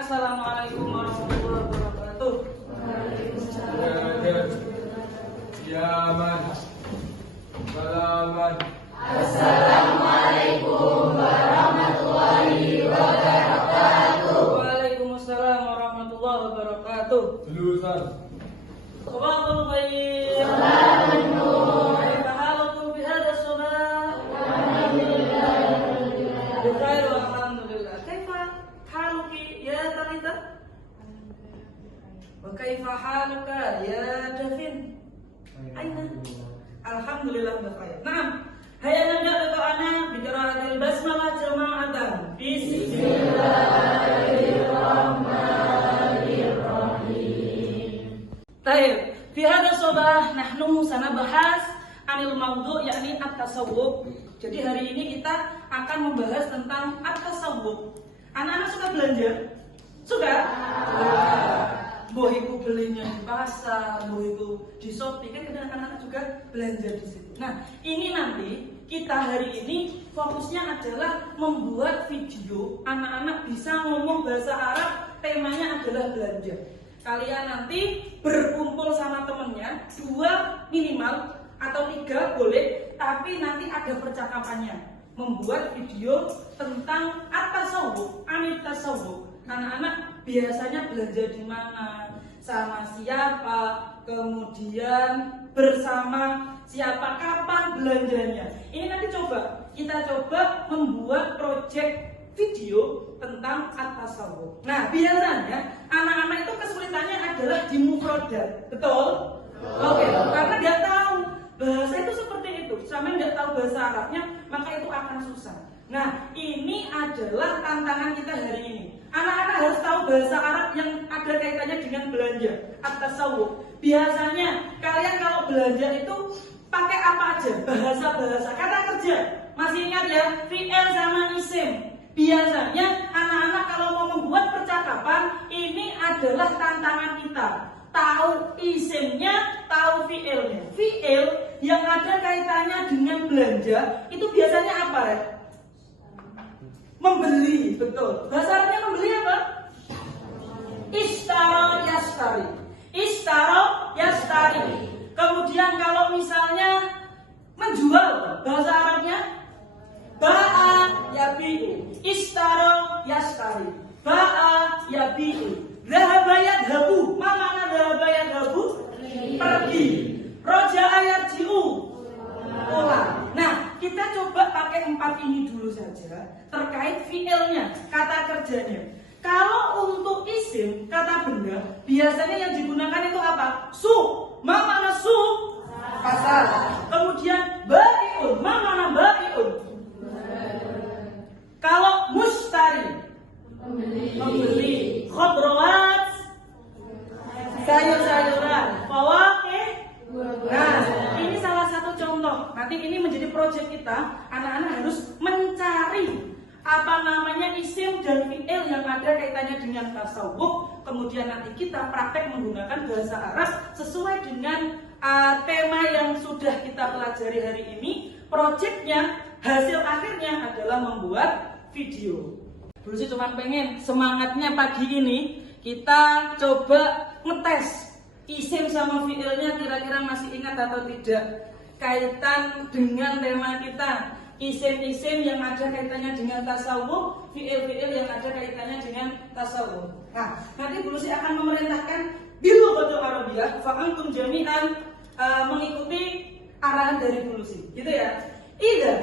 Assalamualaikum warahmatullahi wabarakatuh. Ya man, salaman. Assalamualaikum warahmatullahi wabarakatuh. Waalaikumsalam warahmatullahi wabarakatuh. Lulusan. Sabahul khair. Sabahun nur. Kaifa halukum fi hadha sabah? Alhamdulillah. Bikhair walhamdulillah. Kaifa haluki ya Talita? Wa kaifa haluka ya Davin? Aina? Alhamdulillah bikhair. Naam. Hayya nabda liqa'ana bi qira'atil basmalah jama'atan. Bismillahirrahmanirrahim. Baik, fi hadha sabah nahnu sanabahas anil mawdu' yakni at-tasawwuf. Jadi hari ini kita akan membahas tentang at-tasawwuf. Anak-anak suka belanja? Suka? Boh ibu belinya di pasar, boh ibu di Shopee, kan kadang anak-anak juga belanja di situ. Nah, ini nanti kita hari ini fokusnya adalah membuat video anak-anak bisa ngomong bahasa Arab, temanya adalah belanja. Kalian nanti berkumpul sama temennya, 2 minimal atau 3 boleh, tapi nanti ada percakapannya. Membuat video tentang at-tasawwuf, anit tasawwuf. Anak-anak biasanya belanja di mana, sama siapa, kemudian bersama siapa, kapan belanjanya. Ini nanti kita coba membuat project video tentang at-tasawwuf. Nah, biasanya anak-anak itu kesulitannya adalah di mufradat. Betul? Oke, karena nggak tahu bahasa itu seperti itu. Sama nggak tahu bahasa Arabnya, maka itu akan susah. Nah, ini adalah tantangan kita hari ini. Anak-anak harus tahu bahasa Arab yang ada kaitannya dengan belanja, at-tasawwuf. Biasanya kalian kalau belanja itu pakai apa aja? Bahasa-bahasa, kata kerja. Masih ingat ya, fi'il sama isim. Biasanya anak-anak kalau mau membuat percakapan, ini adalah tantangan kita. Tahu isimnya, tahu fi'ilnya. Fi'il yang ada kaitannya dengan belanja, itu biasanya apa ya? Membeli, betul. Bahasa Arabnya membeli apa? Ishtara yashtari. Ishtara yashtari. Kemudian kalau misalnya menjual, bahasa Arabnya ba'a yabi'u. Ishtara yashtari. Ba'a yabi'u. Dhahaba yadhabu. Ma makna dhahaba yadhabu? Pergi. Raja'a yarji'u. Pulang. Nah, kita coba pakai 4 ini dulu saja terkait fi'ilnya, kata kerjanya. Kalau untuk isim, kata benda, biasanya yang digunakan itu apa? Su. Ma makna su? Pasar. Kemudian ba'iun. Ma makna ba'iun? Kalau mustari, membeli. Khudrawat, sayur-sayuran. Fawaqih. Nah, ini salah satu contoh. Nanti ini menjadi proyek kita. Anak-anak harus mencari apa namanya isim dan fi'il yang ada kaitannya dengan tasawuf. Kemudian nanti kita praktek menggunakan bahasa Arab sesuai dengan tema yang sudah kita pelajari hari ini. Proyeknya, hasil akhirnya adalah membuat video. Dulu sih cuma pengen semangatnya pagi ini kita coba ngetes isim sama fi'ilnya kira-kira masih ingat atau tidak. Kaitan dengan tema kita, isim-isim yang ada kaitannya dengan tasawuf, fi'il-fi'il yang ada kaitannya dengan tasawuf. Nah, nanti Bu Lucy akan memerintahkan bilughatul Arabiyah fa'antum jami'an mengikuti arahan dari Bu Lucy. Gitu ya. Idza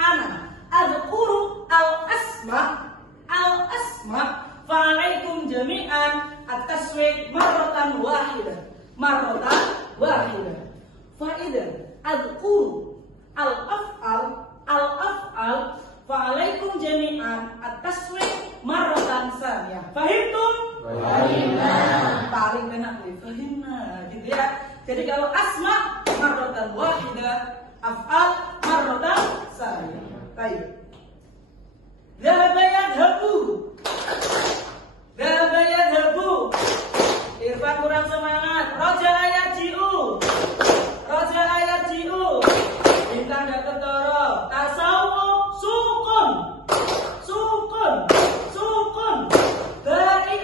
ana adzkuru al-asma fa'alaikum jami'an at-taswid marratan wahidah. Fa'idan adzkuru al-af'al fa'alaikum jami'an at-taswid marratan tsaniyah. Fahimtum? Fahimna. Paling enak nih, fahimna gitu ya. Jadi kalau asma marratan wahidah, af'al marratan tsaniyah. Baik. Dhahaba yadhabu. Irfan kurang semangat. Raja'a yarji'u. Bintang dak ketara. Tasawuf sukun. Baik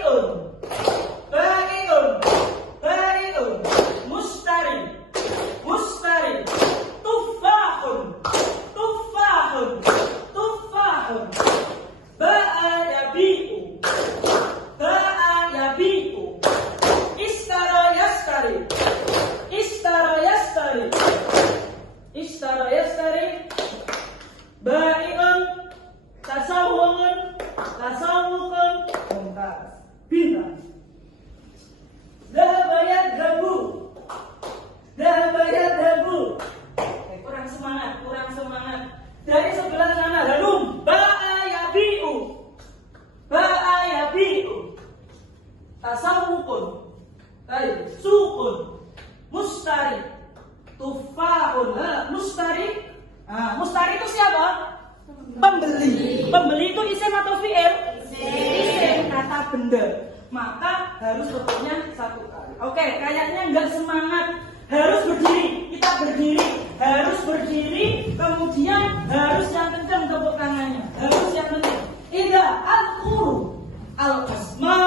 benda, maka harus rukuknya 1 kali. Oke, kayaknya nggak semangat. Harus berdiri, kita berdiri, harus berdiri, kemudian harus yang kencang tepuk tangannya, harus yang kencang. Idza adkuru al-asma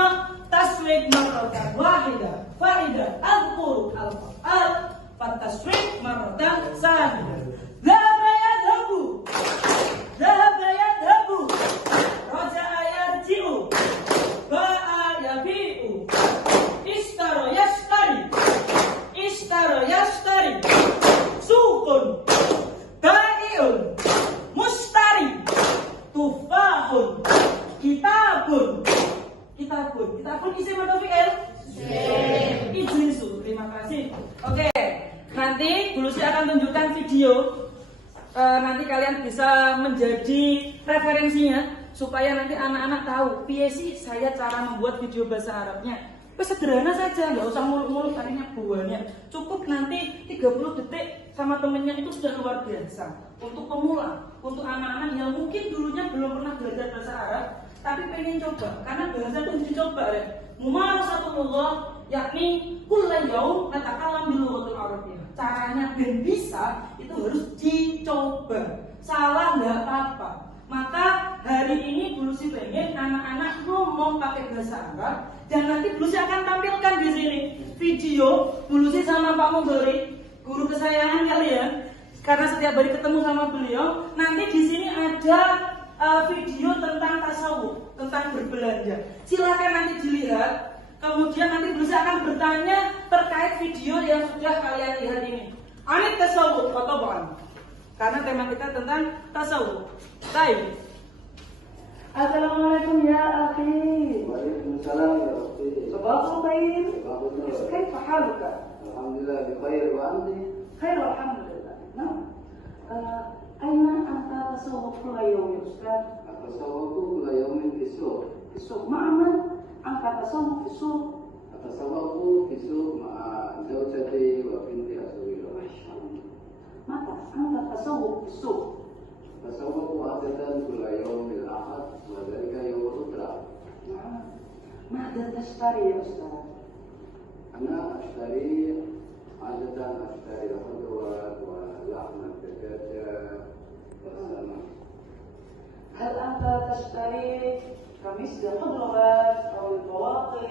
taswik marratan wahidah, fa idza adkuru al-af'al fataswik marratan sahidah. Dhahaba yadhabu, dhahaba yadhabu, raja'a yarji'u, ba'a yabi'u, ishtara yashtari, ishtara yashtari, suqun, ba'i'un, mustari, tufahun, kitabun. Kitabun isim atau fi'il? Ijlisu. Terima kasih. Oke, nanti Bu Lucy akan tunjukkan video. Nanti kalian bisa menjadi referensinya supaya nanti anak-anak tahu piye sih saya cara membuat video bahasa Arabnya. Sederhana saja, nggak usah muluk-muluk tadinya buahnya. Cukup nanti 30 detik sama temennya itu sudah luar biasa. Untuk pemula, untuk anak-anak yang mungkin dulunya belum pernah belajar bahasa Arab, tapi pengen coba, karena bahasa itu harus dicoba ya. Mumarasatullah, yakni kulla yaum natakalam bil lughatil arabiyyah. Caranya dan bisa itu harus dicoba. Salah nggak apa-apa. Maka hari ini Bu Lucy pengen anak-anak ngomong pakai bahasa Arab, dan nanti Bu Lucy akan tampilkan di sini video Bu Lucy sama Pak Mudhari, guru kesayangan kalian. Karena setiap hari ketemu sama beliau, nanti di sini ada video tentang tasawuf, tentang berbelanja. Silakan nanti dilihat. Kemudian nanti Bu Lucy akan bertanya terkait video yang sudah kalian lihat ini. Anit tasawuf atau bukan? Karena tema kita tentang tasawuf. Baik. Assalamualaikum ya akhi. Waalaikumsalam ya akhi. Sabahul khair. Sabahul nur. Kaifa haluka? Alhamdulillah bikhair wa anti. Khair alhamdulillah. Nah. Aina anta tasawuf kulla yawm ya Ustaz? Atasawwaqu kulla yawmin fi suq. Besok ma'aman anta tasawuf besok. Atasawwaqu fi suq ma'a zawjati wa binti aswila. Mata anta tasawuf besok. Atasawwaqu adatan kulla yawmil ahad wa dhalika yawmul utra. Mada tashtari ya Ustaz? Ana ashtari adatan ashtari khudwat wa lahma dajaja wa sama. هل أنت تشتري كمثل الخضروات أو الفواكه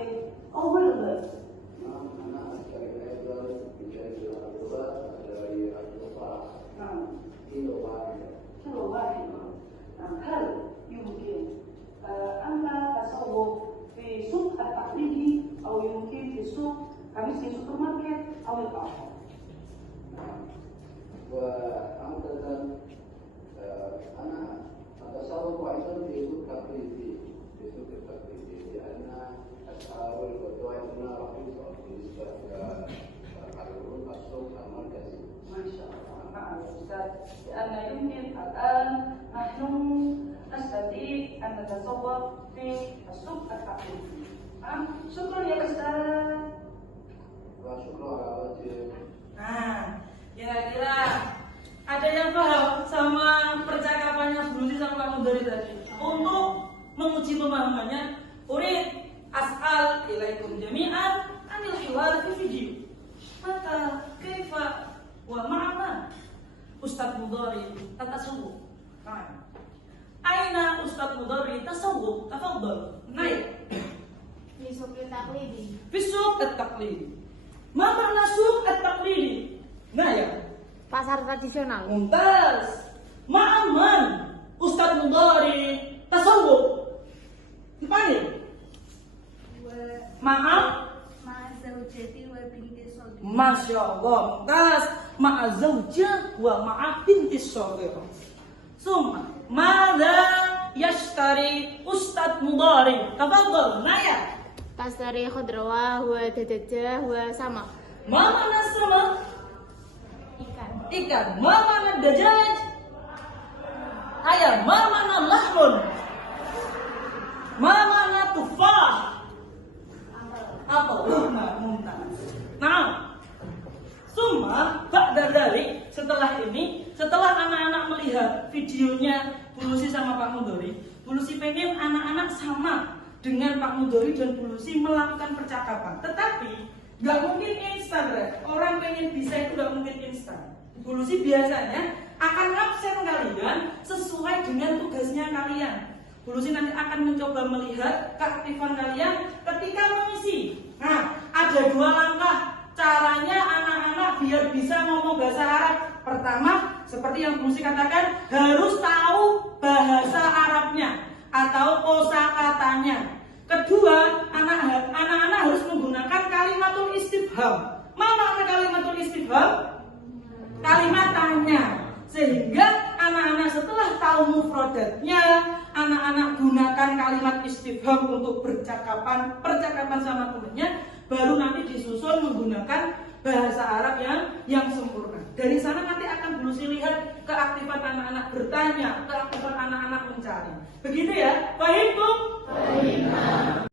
أو الغذاء؟ نعم أنا أشتري أيضا بجانب الخضروات أشتري القطع نعم. كيلو واحد. كيلو واحد. نعم. هل يمكن أنت تسوق في سوق التقليدي أو يمكن في سوق كمثل سوبر ماركت أو القهوة؟ نعم. وعودة أنا أتصور أيضا في سوق تقليدي لأن أسعار البضائع هنا رخيصة بالنسبة إلى السوق المركزي. ما شاء الله. نعم يا أستاذ، لأن يمكن الآن نحن نستطيع أن نتسوق في السوق التقليدي. شكرا يا أستاذ. وشكرا على وجه. Nah, kira-kira ada yang paham sama percakapannya Bu Lucy sama Pak Mudhari tadi? Untuk menguji pemahamannya, urid as'al ilaikum jami'an anil hiwar fi video. Maka kaifa wa ma'na Ustaz Mudhari tasawuf. Nah, aina Ustaz Mudhari tasawuf? Tafadhal. Naik. Di suq taklidi. Fi suq at-taqlidi. Ma makna suq at-taqlidi? Nah ya. Pasar tradisional. Mumtaz. Ma'aman Ustaz Mudhari tasawuf. Dipanggil. Maaf. Ma'azawjati wa binti sodri. Masya Allah. Mumtaz. Ma'azawja wa ma'a binti sodri. Summa. Mada yashtari Ustaz Mudhari? Tafadhal. Naya. Tashtari khudrawah wa dajaja wa sama. Ma makna sama? Ikan. Ikan. Ma makna dajaj? Ayam. Ma makna lahmun? Ma makna tufah? Apel. Mumtaz. Nah, summa ba'da dzalik, setelah ini, setelah anak-anak melihat videonya Bu Lucy sama Pak Mudhari, Bu Lucy pengen anak-anak sama dengan Pak Mudori dan Bu Lucy melakukan percakapan. Tetapi nggak mungkin instan, orang pengen bisa itu nggak mungkin instan. Bu Lucy biasanya akan absen kalian sesuai dengan tugasnya kalian. Bu Lucy nanti akan mencoba melihat keaktifan kalian ketika mengisi. Nah, ada 2 langkah caranya anak-anak biar bisa ngomong bahasa Arab. Pertama, seperti yang Bu Lucy katakan, harus tahu bahasa Arabnya atau kosakatanya. Kedua, anak-anak harus menggunakan kalimatul istifham. Mana kalimatul istifham? Kalimat tanya. Sehingga anak-anak setelah tahu mufradatnya, anak-anak gunakan kalimat istifham untuk percakapan sama temannya, baru nanti disusul menggunakan bahasa Arab yang sempurna. Dari sana nanti akan Bu Lucy lihat keaktifan anak-anak bertanya, keaktifan anak-anak mencari. Begitu ya? Paham, Bu?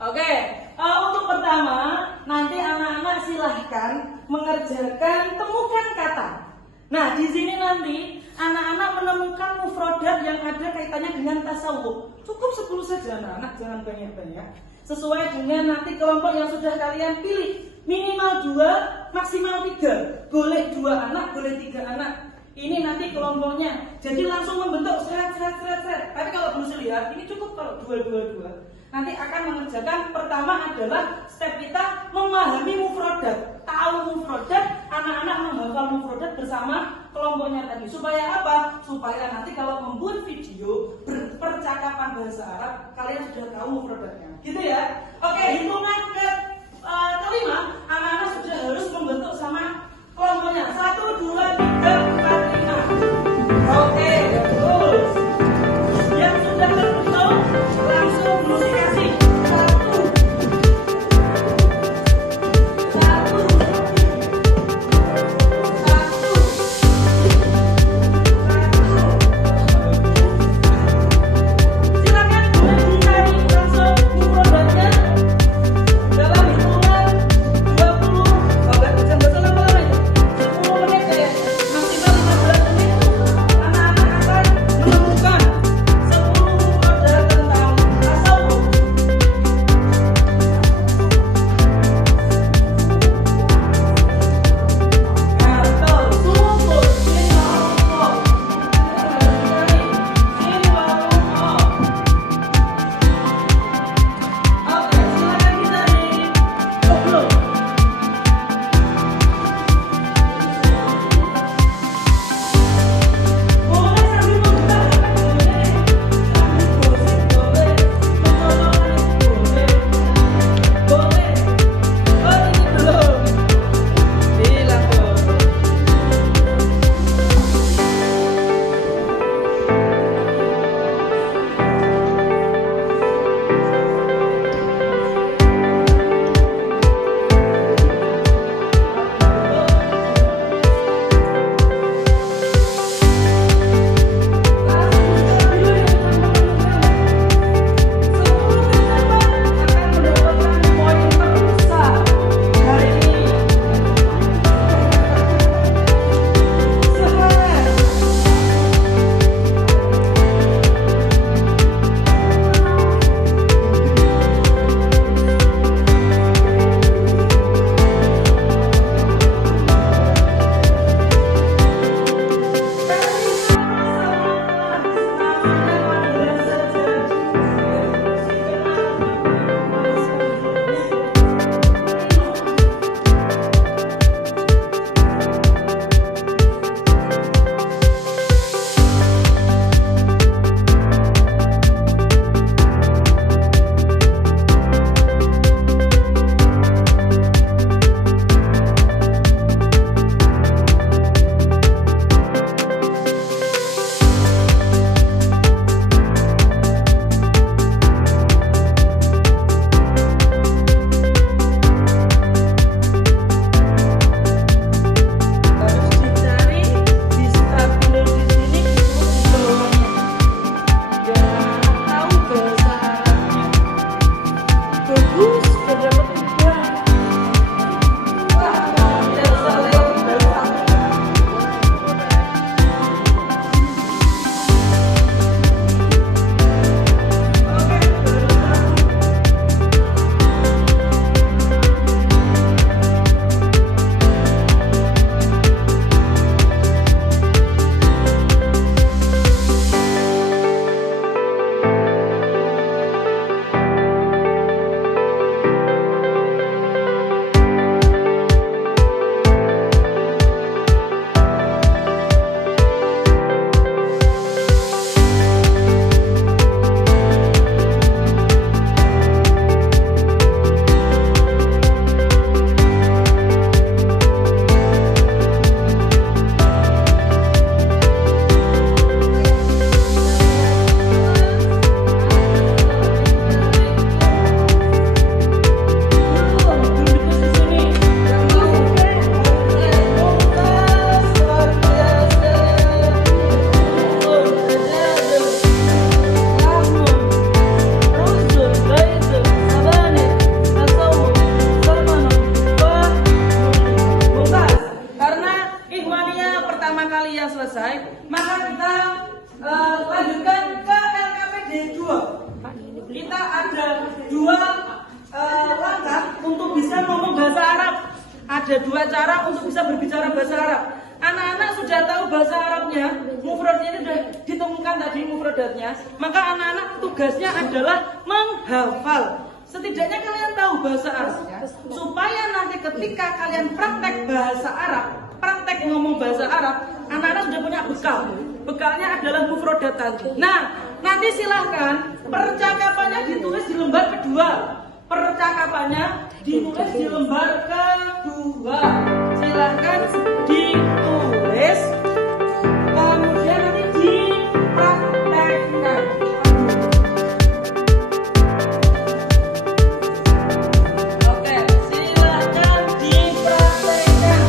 Oke, untuk pertama, nanti anak-anak silahkan mengerjakan temukan kata. Nah, di sini nanti anak-anak menemukan mufradat yang ada kaitannya dengan tasawuf. Cukup 10 saja anak-anak, jangan banyak-banyak. Sesuai dengan nanti kelompok yang sudah kalian pilih. Minimal 2, maksimal 3. Boleh 2 anak, boleh 3 anak. Ini nanti kelompoknya. Jadi langsung membentuk seret. Tapi kalau belum lihat, ini cukup kalau 2. Nanti akan mengerjakan pertama adalah step kita memahami mufradat. Tahu mufradat, anak-anak menghafal mufradat bersama kelompoknya tadi. Supaya apa? Supaya nanti kalau membuat video percakapan bahasa Arab, kalian sudah tahu mufradatnya. Gitu ya? Oke, hitungan kelima, anak-anak sudah harus membentuk sama kelompoknya. 1, 2, 3, 4, 5. Oke, bagus. Yang sudah terbentuk langsung mulai. kita ada dua langkah untuk bisa ngomong bahasa Arab. Ada dua cara untuk bisa berbicara bahasa Arab. Anak-anak sudah tahu bahasa Arabnya, mufradnya itu sudah ditemukan tadi mufradatnya. Maka anak-anak tugasnya adalah menghafal. Setidaknya kalian tahu bahasa Arab, supaya nanti ketika kalian praktek bahasa Arab, praktek ngomong bahasa Arab, anak-anak sudah punya bekal. Bekalnya adalah mufradat tadi. Nah, nanti silahkan percakapannya ditulis di lembar kedua. Percakapannya ditulis di lembar kedua. Silahkan ditulis, kemudian nanti dipraktekkan. Oke, silahkan dipraktekkan.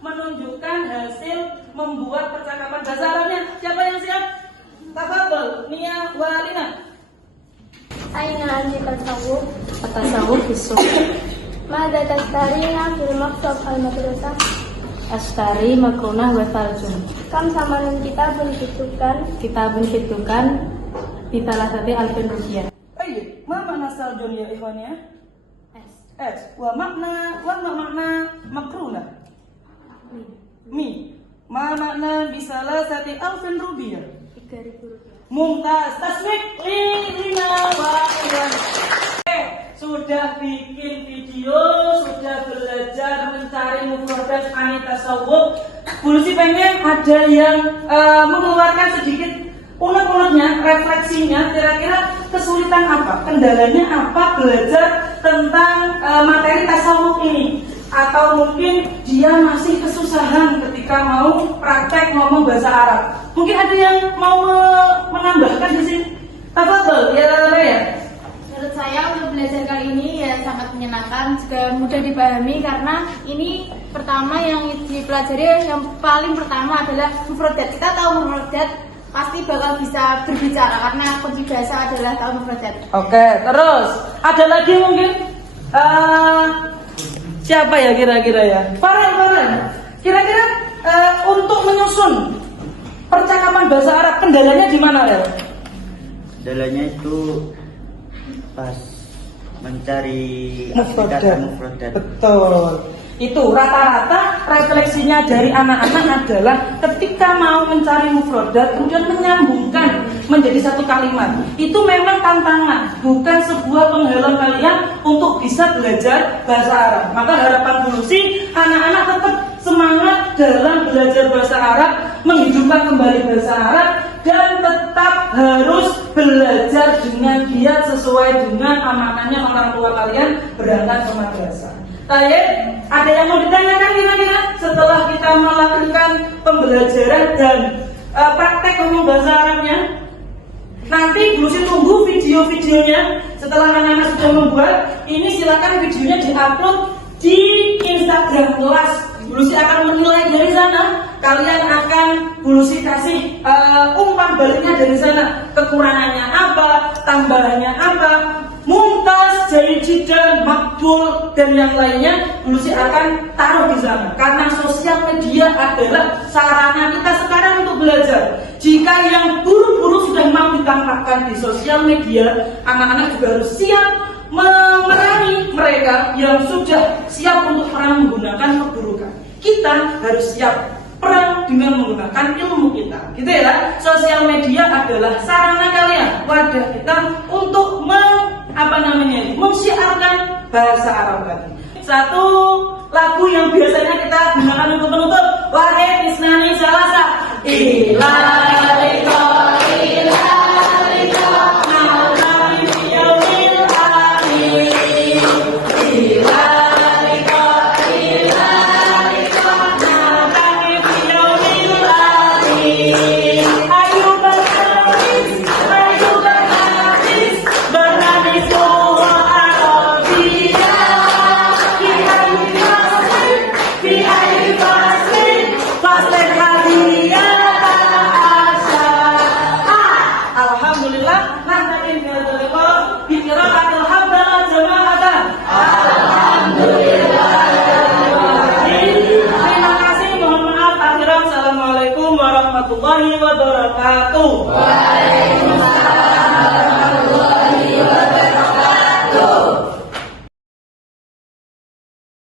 menunjukkan hasil membuat percakapan bahasa Arabnya. Siapa yang siap? Tafadhol, Nia Walina. أين أنت التصوف؟ التصوف في السوق. ماذا تشترين في المكتب المدرسة؟ أشتري مكرونة وثلج. كم ثمن كتاب في الدكان؟ كتاب في الدكان ب3,000 rupiah. Ayo, ma makna saljun ya ikhwannya? S. Wa makna makruna? Mi. Ma makna bisalasati alfin rupiah? 3.000 rupiah. Mumtaz, tasmik lina wa iwan. Sudah bikin video, sudah belajar mencari mufradat anita tasawuf. Polisi pengen ada yang mengeluarkan sedikit unek-uneknya, refleksinya, kira-kira kesulitan apa, kendalanya apa belajar tentang materi tasawuf ini, atau mungkin dia masih kesusahan ketika mau praktek ngomong bahasa Arab. Mungkin ada yang mau menambahkan di sini. Tafadhol ya Raya. Menurut saya untuk belajar kali ini ya sangat menyenangkan, juga mudah dipahami karena ini pertama yang dipelajari yang paling pertama adalah mufradat. Kita tahu mufradat pasti bakal bisa berbicara karena kunci bahasa adalah tahu mufradat. Oke, terus ada lagi mungkin siapa ya kira-kira ya? Farhan. kendalanya di mana, Rel? Kendalanya itu pas mencari Mufrodat. kata mufrodat. Betul. Itu rata-rata refleksinya dari anak-anak adalah ketika mau mencari mufrodat kemudian menyambungkan menjadi satu kalimat. Itu memang tantangan, bukan sebuah penghalang kalian untuk bisa belajar bahasa Arab. Maka harapan dulu sih anak-anak tetap semangat dalam belajar bahasa Arab, menghidupkan kembali bahasa Arab, dan tetap harus belajar dengan giat sesuai dengan amanahnya orang tua kalian berangkat ke madrasah. Baik, ada yang mau ditanyakan kira-kira setelah kita melakukan pembelajaran dan praktek ngomong bahasa Arabnya? Nanti Bulusi tunggu video-videonya setelah anak-anak sudah membuat. Ini silakan videonya diupload di Instagram kelas. Bulusi akan menilai dari sana. Kalian akan Bulusi kasih umpan baliknya dari sana. Kekurangannya apa, tambahannya apa, mumtaz, jayyid jiddan, makbul, dan yang lainnya Bulusi akan taruh di sana. Karena sosial media adalah sarana kita sekarang untuk belajar. Jika yang buru-buru sudah mau ditampakkan di sosial media, anak-anak juga harus siap memerangi mereka yang sudah siap untuk perang menggunakan keburukan. Kita harus siap perang dengan menggunakan ilmu kita, gitu ya. Sosial media adalah sarana kalian, wadah kita untuk mensiarkan bahasa Arab tadi. Satu lagu yang biasanya kita gunakan untuk menutup.